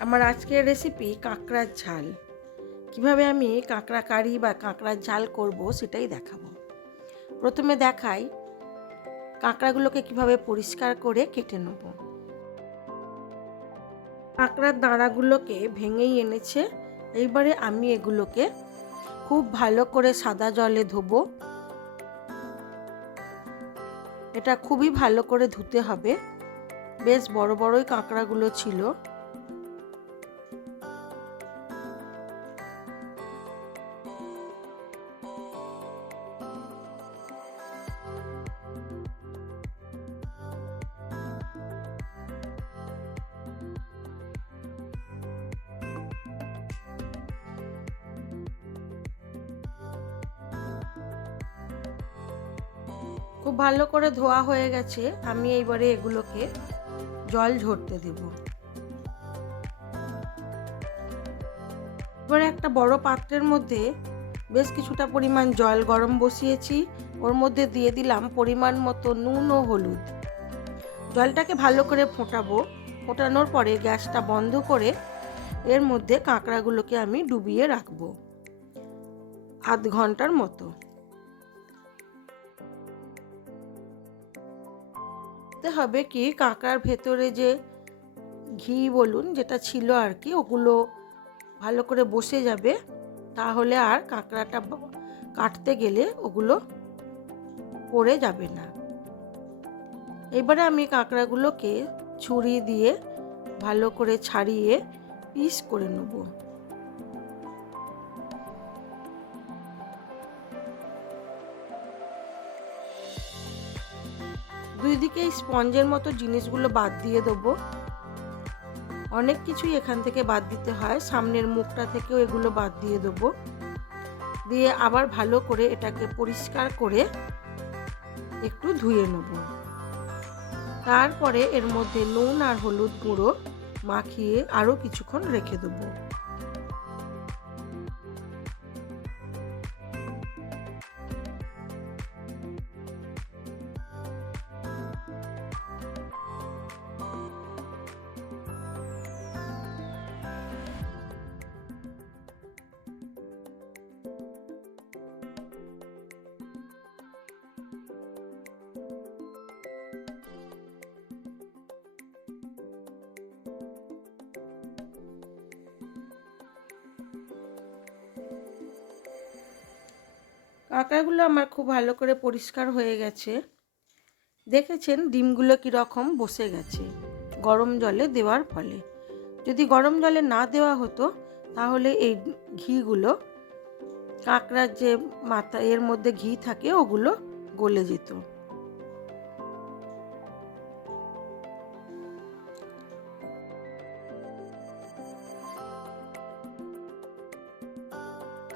আমার আজকের রেসিপি কাঁকড়ার ঝাল। কীভাবে আমি কাঁকড়া কারি বা কাঁকড়ার ঝাল করব সেটাই দেখাবো। প্রথমে দেখাই কাঁকড়াগুলোকে কীভাবে পরিষ্কার করে কেটে নেব। কাঁকড়ার দাঁড়াগুলোকে ভেঙেই এনেছে। এইবারে আমি এগুলোকে খুব ভালো করে সাদা জলে ধোবো। এটা খুবই ভালো করে ধুতে হবে। বেশ বড় বড়ই কাঁকড়াগুলো ছিল। খুব ভালো করে ধোয়া হয়ে গেছে, আমি এইবারে এগুলোকে জল ঝরতে দেব। এবারে একটা বড় পাত্রের মধ্যে বেশ কিছুটা পরিমাণ জল গরম বসিয়েছি, ওর মধ্যে দিয়ে দিলাম পরিমাণ মতো নুন ও হলুদ। জলটাকে ভালো করে ফোটাবো, ফোটানোর পরে গ্যাসটা বন্ধ করে এর মধ্যে কাঁকড়াগুলোকে আমি ডুবিয়ে রাখব, আধ ঘণ্টার মতো। করতে হবে কি কাঁকড়ার ভেতরে যে ঘি বলুন যেটা ছিল আর কি, ওগুলো ভালো করে বসে যাবে। তাহলে আর কাঁকড়াটা কাটতে গেলে ওগুলো পড়ে যাবে না। এবারে আমি কাঁকড়াগুলোকে ছুরি দিয়ে ভালো করে ছাড়িয়ে পিস করে নেব। দিকে স্পঞ্জের মতো জিনিসগুলো বাদ দিয়ে দেবো। অনেক কিছুই এখান থেকে বাদ দিতে হয়। সামনের মুখটা থেকেও এগুলো বাদ দিয়ে দেবো। দিয়ে আবার ভালো করে এটাকে পরিষ্কার করে একটু ধুয়ে নেব। তারপরে এর মধ্যে নুন আর হলুদ গুঁড়ো মাখিয়ে আরও কিছুক্ষণ রেখে দেবো। কাঁকড়াগুলো আমার খুব ভালো করে পরিষ্কার হয়ে গেছে। দেখেছেন ডিমগুলো কীরকম বসে গেছে গরম জলে দেওয়ার ফলে। যদি গরম জলে না দেওয়া হতো, তাহলে এই ঘিগুলো কাঁকড়ার যে মাথা, এর মধ্যে ঘি থাকে, ওগুলো গলে যেত।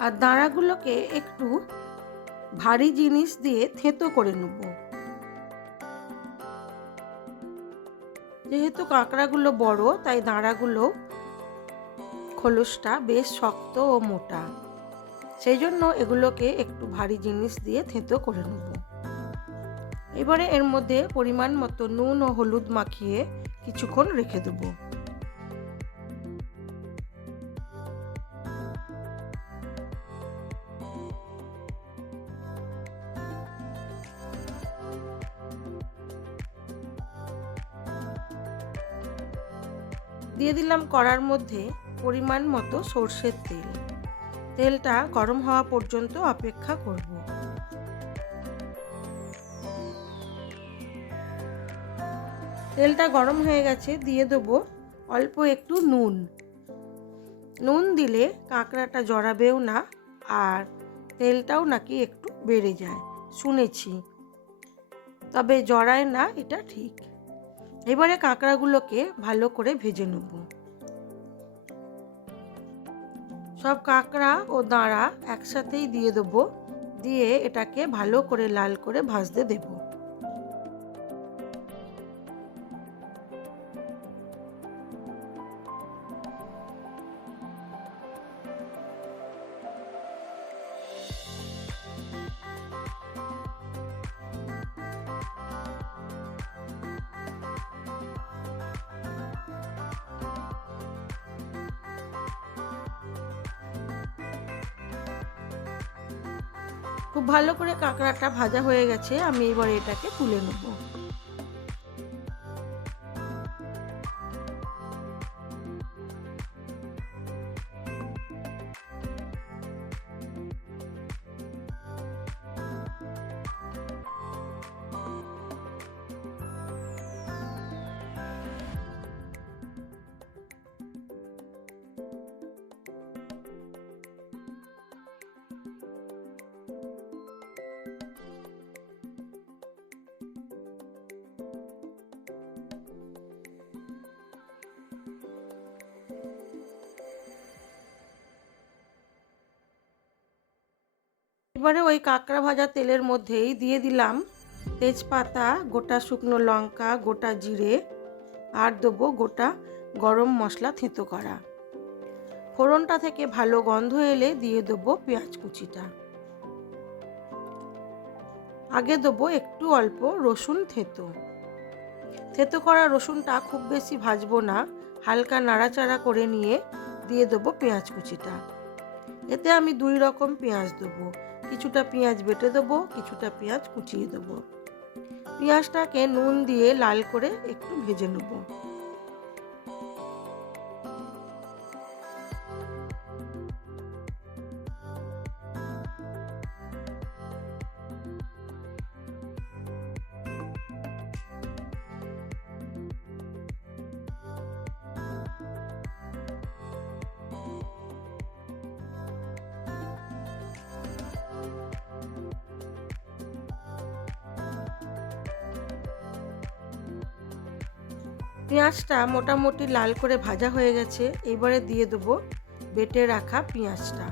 আর দাঁড়াগুলোকে একটু ভারী জিনিস দিয়ে থেতো করে নেব। যেহেতু কাঁকড়াগুলো বড়, তাই দাঁড়াগুলো খোলসটা বেশ শক্ত ও মোটা। সেই জন্য এগুলোকে একটু ভারী জিনিস দিয়ে থেতো করে নেব। এবারে এর মধ্যে পরিমাণ মতো নুন ও হলুদ মাখিয়ে কিছুক্ষণ রেখে দেবো। দিয়ে দিলাম কড়ার মধ্যে পরিমাণ মতো সর্ষের তেল। তেলটা গরম হওয়া পর্যন্ত অপেক্ষা করব। তেলটা গরম হয়ে গেছে, দিয়ে দেবো অল্প একটু নুন। নুন দিলে কাঁকড়াটা জড়াবেও না আর তেলটাও নাকি একটু বেড়ে যায়, শুনেছি। তবে জড়ায় না, এটা ঠিক। এবারে কাঁকড়াগুলোকে ভালো করে ভেজে নেব। সব কাঁকড়া ও দাঁড়া একসাথেই দিয়ে দেবো। দিয়ে এটাকে ভালো করে লাল করে ভাজতে দেবো। খুব ভালো করে কাঁকড়াটা ভাজা হয়ে গেছে আমি এবার এটাকে তুলে নেব। এবারে ওই কাঁকড়া ভাজা তেলের মধ্যেই দিয়ে দিলাম তেজপাতা, গোটা শুকনো লঙ্কা, গোটা জিরে আর দেবো গোটা গরম মশলা থেঁতো করা। ফোড়নটা থেকে ভালো গন্ধ এলে দিয়ে দেবো পেঁয়াজ কুচিটা। আগে দেবো একটু অল্প রসুন থেঁতো। থেঁতো করা রসুনটা খুব বেশি ভাজবো না, হালকা নাড়াচাড়া করে নিয়ে দিয়ে দেবো পেঁয়াজ কুচিটা। এতে আমি দুই রকম পেঁয়াজ দেবো। কিছুটা পেঁয়াজ বেটে দেবো, কিছুটা পেঁয়াজ কুচিয়ে দেবো। পেঁয়াজটাকে নুন দিয়ে লাল করে একটু ভেজে নেব। পেঁয়াজটা মোটামুটি লাল করে ভাজা হয়ে গেছে এবারে দিয়ে দেবো বেটে রাখা পেঁয়াজটা।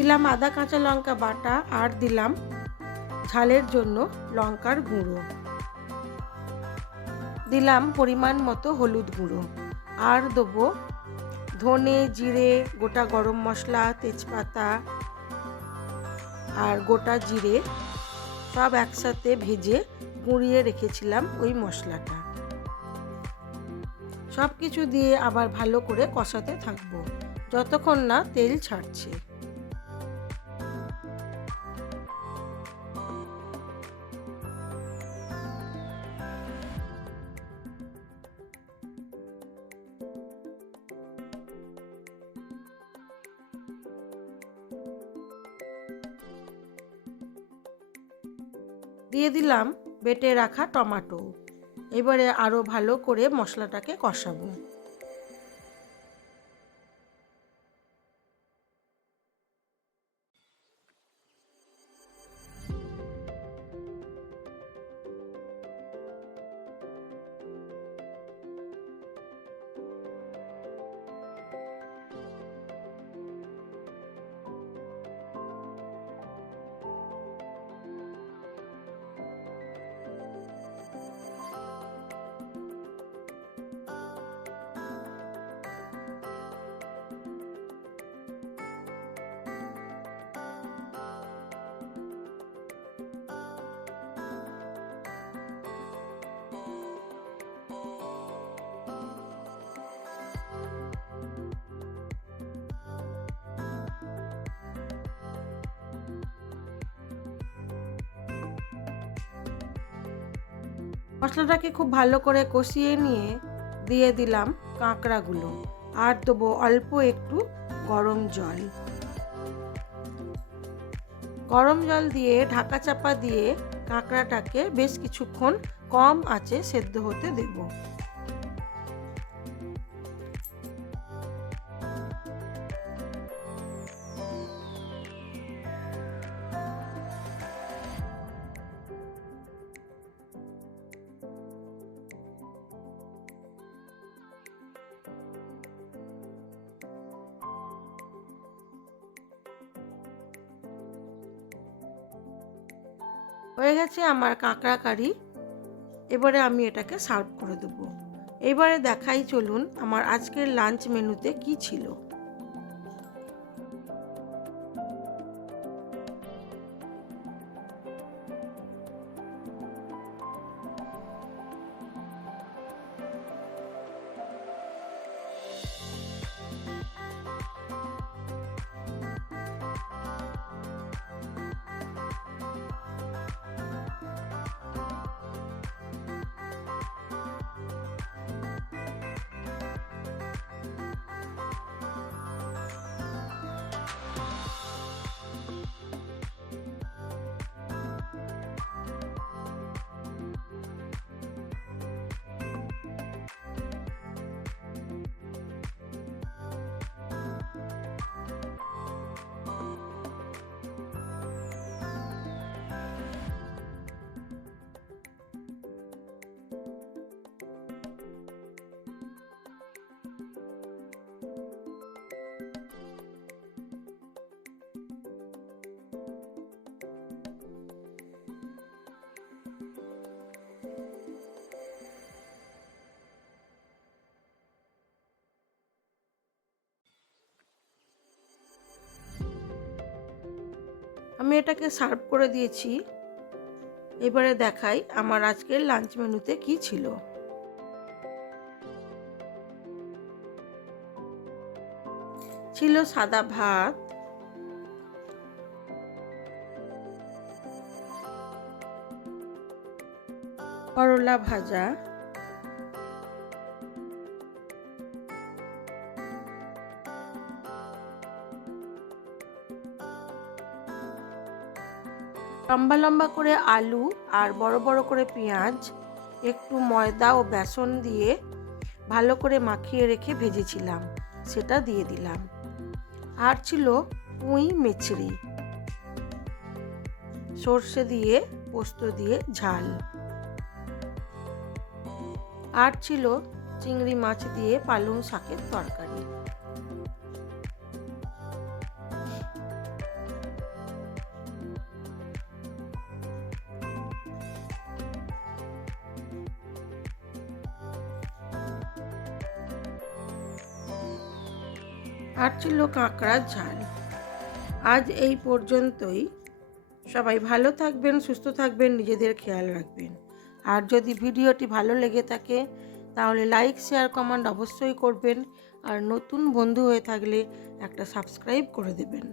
দিলাম আদা, কাঁচা লঙ্কা বাটা আর দিলাম ঝালের জন্য লঙ্কার গুঁড়ো। দিলাম পরিমাণ মতো হলুদ গুঁড়ো। আর দেবো ধনে, জিরে, গোটা গরম মশলা, তেজপাতা আর গোটা জিরে সব একসাথে ভেজে গুঁড়িয়ে রেখেছিলাম ওই মশলাটা। সব কিছু দিয়ে আবার ভালো করে কষাতে থাকব। যতক্ষণ না তেল ছাড়ছে। দিয়ে দিলাম বেটে রাখা টমাটো। এবারে আরও ভালো করে মশলাটাকে কষাবো। মশলাটাকে খুব ভালো করে কষিয়ে নিয়ে দিয়ে দিলাম কাঁকড়াগুলো। আর দেবো অল্প একটু গরম জল। গরম জল দিয়ে ঢাকা চাপা দিয়ে কাঁকড়াটাকে বেশ কিছুক্ষণ কম আঁচে সেদ্ধ হতে দেবো। হয়ে গেছে আমার কাঁকড়া কারি এবারে আমি এটাকে সার্ভ করে দেবো। এবারে দেখাই চলুন আমার আজকের লাঞ্চ মেনুতে কি ছিল। আমি এটাকে সার্ভ করে দিয়েছি। এবারে দেখাই আমার আজকের লাঞ্চ মেনুতে কি ছিল। ছিল সাদা ভাত। করলা ভাজা। লম্বা লম্বা করে আলু আর বড় বড় করে পেঁয়াজ, একটু ময়দা ও বেসন দিয়ে ভালো করে মাখিয়ে রেখে ভেজেছিলাম। সেটা দিয়ে দিলাম। আর ছিল পুঁই মেচড়ি সর্ষে দিয়ে পোস্ত দিয়ে ঝাল। আর ছিল চিংড়ি মাছ দিয়ে পালং শাকের তরকারি। ছিল কাঁকড়ার ঝাল। আজ এই পর্যন্তই। সবাই ভালো থাকবেন, সুস্থ থাকবেন, নিজেদের খেয়াল রাখবেন। আর যদি ভিডিওটি ভালো লেগে থাকে, তাহলে লাইক, শেয়ার, কমেন্ট অবশ্যই করবেন। আর নতুন বন্ধু হয়ে থাকলে একটা সাবস্ক্রাইব করে দেবেন।